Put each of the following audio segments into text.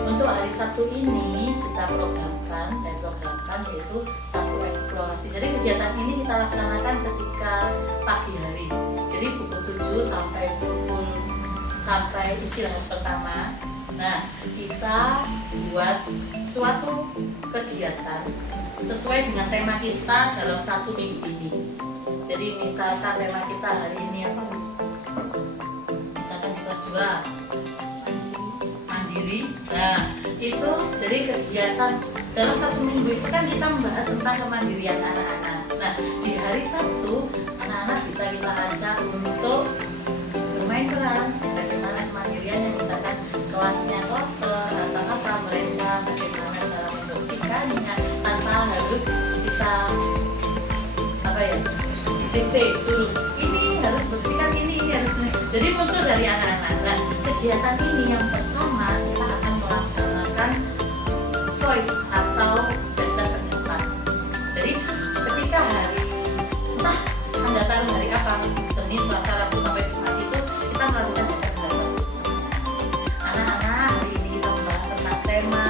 untuk hari Sabtu ini saya programkan yaitu Sabtu eksplorasi. Jadi kegiatan ini kita laksanakan ketika pagi hari. Jadi pukul 7 sampai istirahat pertama. Nah, kita buat suatu kegiatan sesuai dengan tema kita dalam satu minggu ini. Jadi misalkan tema kita hari ini apa? Misalkan di kelas 2 mandiri. Nah, itu jadi kegiatan dalam satu minggu itu kan kita membahas tentang kemandirian anak-anak. Nah, di hari Sabtu anak-anak bisa kita ajak untuk bermain peran bagaimana kemandiriannya, misalkan kelasnya kotor atau apa, mereka bagaimana cara membersihkannya tanpa harus kita dikte suruh ini harus bersihkan ini harus ini. Jadi muncul dari anak-anak. Nah, kegiatan ini yang pertama kita akan melaksanakan voice atau jajak pendapat. Jadi ketika hari entah Anda taruh hari apa, Senin, Selasa, Rabu sampai Jumat itu kita melakukan jajak pendapat. Anak-anak, hari ini kita membahas tentang tema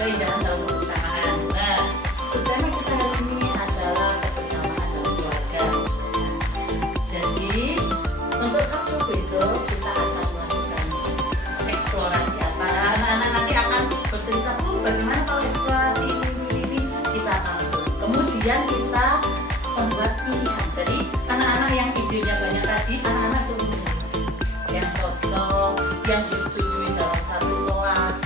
keindahan dalam kebersamaan. Nah, subtema kita hari ini adalah kebersamaan dalam keluarga. Jadi untuk Sabtu besok kita akan melakukan eksplorasi apa. Anak-anak nanti akan bercerita bagaimana kalau eksplorasi ini kita akan. Kemudian kita membuat pilihan. Jadi anak-anak yang idenya banyak tadi, anak-anak suruh memilih yang cocok, yang disetujui dalam satu kelas.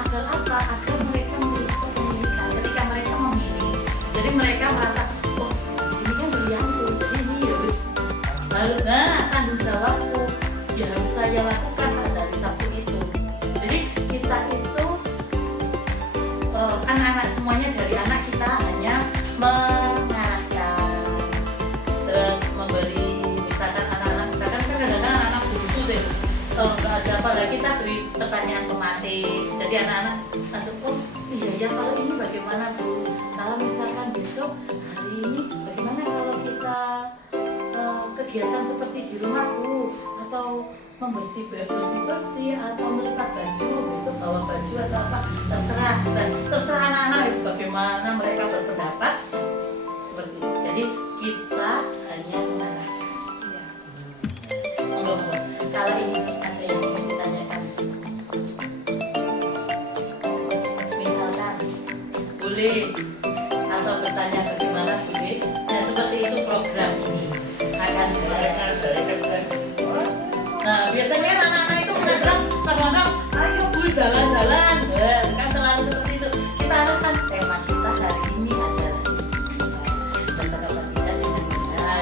Agar apa? Agar mereka memiliki kepemilikan. Ketika mereka memilih, jadi mereka merasa, oh ini kan pilihanku, jadi ini harus tanggung jawabku, ya harus saya lakukan saat dari Sabtu itu. Jadi kita itu anak-anak semuanya, dari anak kita hanya mengarahkan, terus memberi, misalkan anak-anak, misalkan kan kadang-kadang anak-anak butuh deh, nggak ada apa lagi, kita beri pertanyaan tematik. Jadi anak-anak masuk, oh iya ya, kalau ini bagaimana Bu? Kalau misalkan besok hari ini bagaimana kalau kita kegiatan seperti di rumah Bu, atau bersih-bersih atau melekat baju, besok bawa baju atau apa, terserah anak-anak bagaimana mereka berpendapat seperti itu. Jadi kita hanya mengarahkan. Ya. Enggak. Kalau ini ada yang ingin ditanyakan, misalkan boleh, atau bertanya bagaimana boleh. Nah, seperti itu program ini akan nah, biasanya anak-anak itu kadang ayo Bu jalan-jalan, kan selalu seperti itu. Kita harapkan tema kita hari ini adalah percakapan kita dengan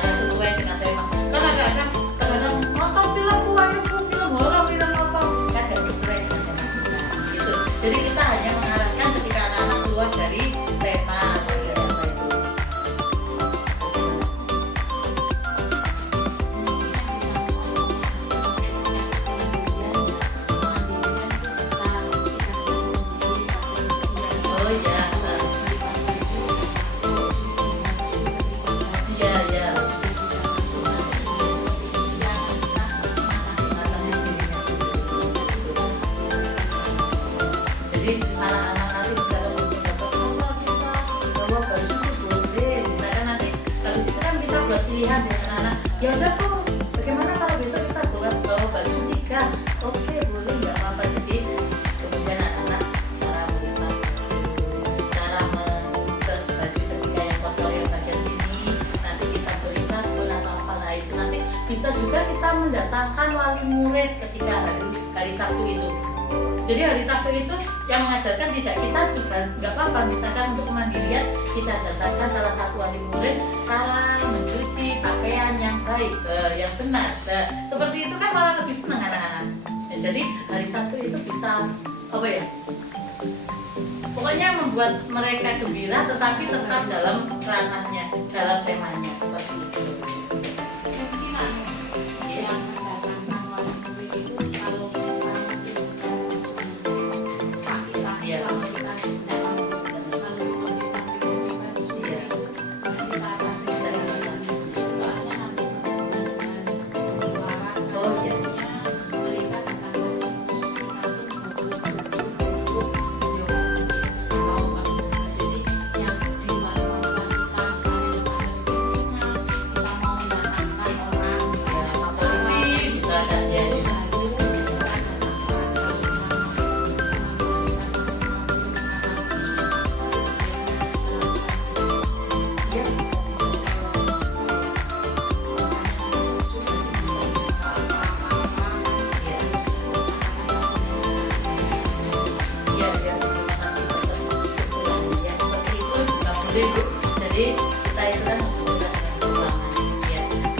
yang sesuai dengan tema. Kan agak-agak kadang nonton film Bu, ayo Bu, film horor, film apa, kan gak sesuai dengan tema kita gitu. Jadi kita hanya mengarahkan ketika anak-anak keluar dari tema atau apa itu. Oh ya, iya. Jadi anak-anak nanti bisa dapat apa kita bawa baju itu boleh, misalkan nanti habis itu kan kita buat pilihan dari anak-anak. Ya udah Bu, bagaimana kalau besok kita bawa baju 3? Oke, boleh, nggak apa-apa. Jadi kemudian anak-anak cara melihat, cara mengubah baju ketika yang kotor yang bagian sini, nanti kita beri sabun atau apalah itu. Nanti bisa juga kita mendatangkan wali murid ketika hari Sabtu itu. Jadi hari Sabtu itu yang mengajarkan tidak kita juga nggak apa-apa, misalkan untuk kemandirian kita datangkan salah satu wali murid cara mencuci pakaian yang baik, yang benar. Nah, seperti itu kan malah lebih senang anak-anak. Ya, jadi hari Sabtu itu bisa pokoknya membuat mereka gembira tetapi tetap dalam ranahnya, dalam temanya seperti itu.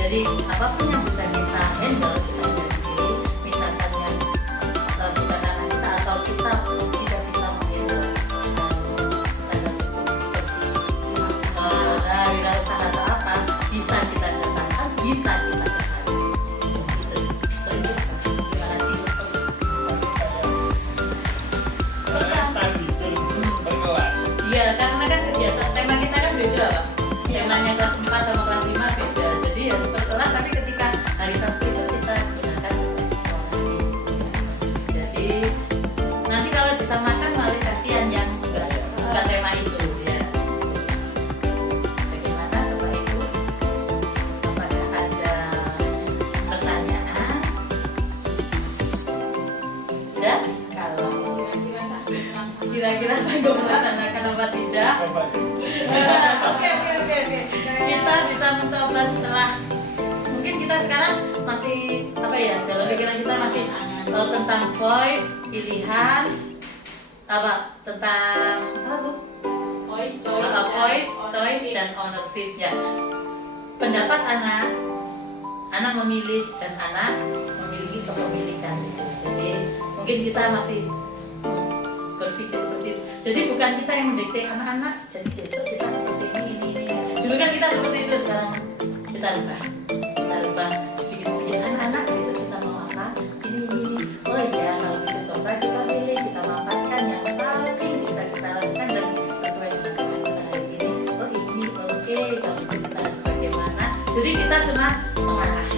Jadi apapun yang bisa kita handle kita handle. Misalkan yang bukan anak kita atau kita tidak bisa menghandle tanda kutip seperti wirausaha atau apa, bisa kita katakan, bisa kita katakan. Gitu. Terima kasih. Iya, karena kan kegiatan tema kita kan beda, Pak. Temanya kelas 4 sama kelas 5 beda. Jadi ya sepertilah, tapi ketika hari Sabtu itu kita gunakan jadi nanti kalau disamakan malah kasihan yang bukan tema itu ya. Bagaimana Bapak Ibu? Apakah ada pertanyaan? Sudah? Kalau kira-kira sanggup melaksanakan apa tidak? Oke. Kita bisa mencoba setelah mungkin kita sekarang masih apa ya, dalam pikiran kita masih tahu tentang voice, pilihan, apa tentang apa tuh? Voice, choice dan ownership ya. Pendapat anak memilih dan anak memiliki kepemilikan. Jadi mungkin kita masih berpikir seperti itu. Jadi bukan kita yang mendikte anak-anak. Jadi besok kita seperti ini. Dulu kan kita seperti itu, sekarang kita rubah sedikit sedikit. Anak-anak besok kita mau apa? Ini. Oh iya, kalau bisa coba kita pilih, kita mampatkan yang paling bisa kita lakukan dan sesuai dengan tema kita hari ini. Oh ini, oke. Kalau kita harus bagaimana? Jadi kita cuma mengarah.